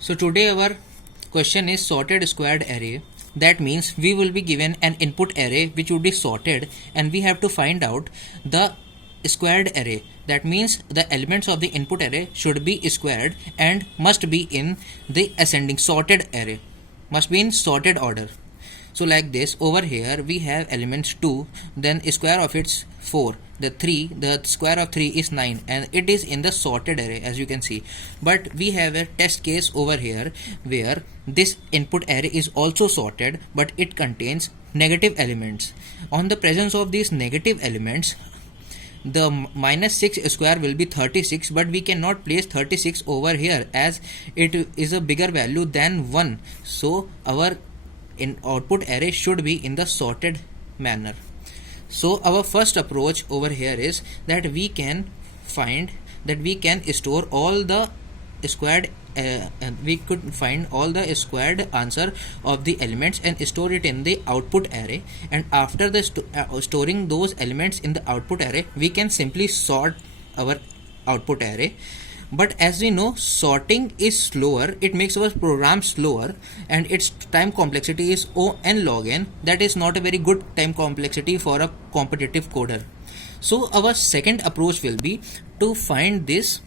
So today our question is sorted squared array. That means we will be given an input array which would be sorted, and we have to find out the squared array. That means the elements of the input array should be squared and must be in the ascending sorted array, must be in sorted order. So like this, over here we have elements 2, then square of its 4, the 3, the square of 3 is 9, and it is in the sorted array as you can see. But we have a test case over here where this input array is also sorted, but it contains negative elements. On the presence of these negative elements, the minus 6 square will be 36, but we cannot place 36 over here as it is a bigger value than 1. So our output array should be in the sorted manner. So our first approach over here is that we can store all the squared we could find all the squared answer of the elements and store it in the output array, and after the storing those elements in the output array, we can simply sort our output array. But as we know, sorting is slower, it makes our program slower, and its time complexity is O(n) log n. That is not a very good time complexity for a competitive coder. So our second approach will be to find this,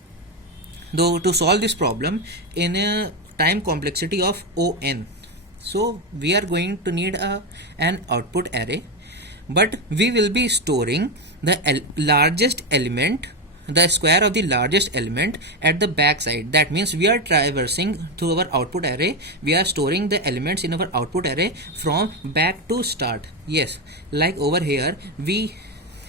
to solve this problem in a time complexity of O(n). So we are going to need an output array, but we will be storing the largest element, the square of the largest element at the back side. That means we are traversing to our output array, we are storing the elements in our output array from back to start. Yes, like over here we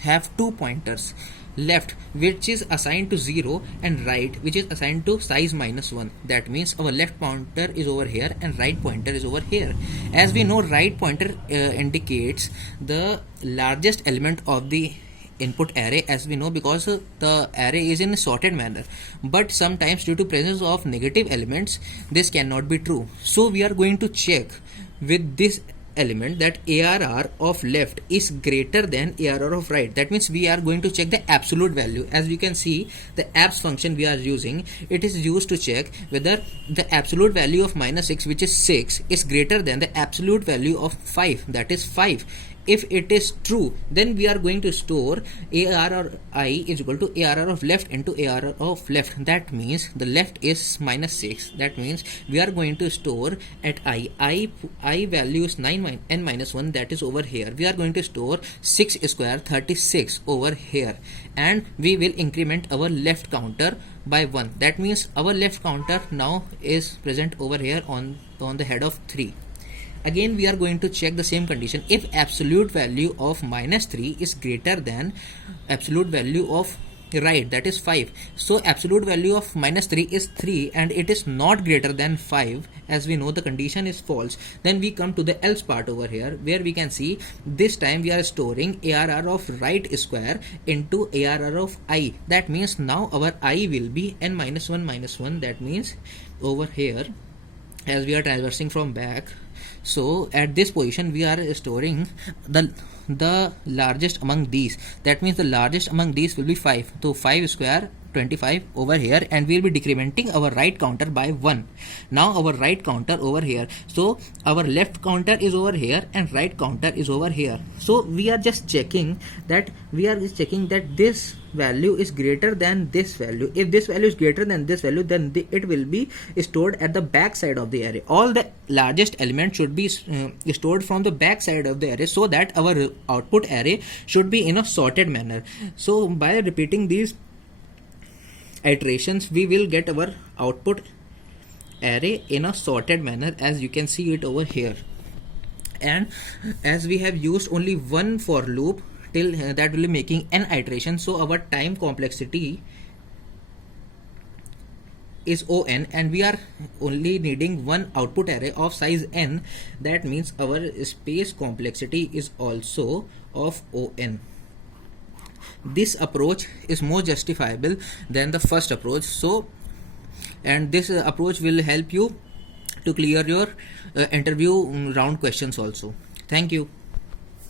have two pointers, left which is assigned to 0 and right which is assigned to size -1. That means our left pointer is over here and right pointer is over here. As we know, right pointer indicates the largest element of the input array, as we know, because the array is in a sorted manner. But sometimes due to presence of negative elements, this cannot be true. So we are going to check with this element that ARR of left is greater than ARR of right. That means we are going to check the absolute value. As we can see, the abs function we are using, it is used to check whether the absolute value of -6, which is 6, is greater than the absolute value of 5, that is 5. If it is true, then we are going to store ARR I is equal to ARR of left into ARR of left. That means the left is -6. That means we are going to store at I value is 9 n minus 1, that is over here. We are going to store 6 square 36 over here, and we will increment our left counter by 1. That means our left counter now is present over here on the head of 3. Again we are going to check the same condition. If absolute value of -3 is greater than absolute value of right, that is 5. So absolute value of -3 is 3 and it is not greater than 5. As we know, the condition is false. Then we come to the else part over here, where we can see this time we are storing ARR of right square into ARR of I. That means now our I will be n minus 1 minus 1. That means over here, as we are traversing from back, so at this position we are storing the largest among these. That means the largest among these will be 5. So 5 square 25 over here, and we will be decrementing our right counter by 1. Now our right counter over here, so our left counter is over here and right counter is over here. So we are just checking that this value is greater than this value. If this value is greater than this value, then it will be stored at the back side of the array. All the largest elements should be stored from the back side of the array, so that our output array should be in a sorted manner. So by repeating these iterations, we will get our output array in a sorted manner, as you can see it over here. And as we have used only one for loop, till that will be making n iterations, so our time complexity is O(n), and we are only needing one output array of size n. That means our space complexity is also of O(n). This approach is more justifiable than the first approach. So, and this approach will help you to clear your interview round questions also. Thank you.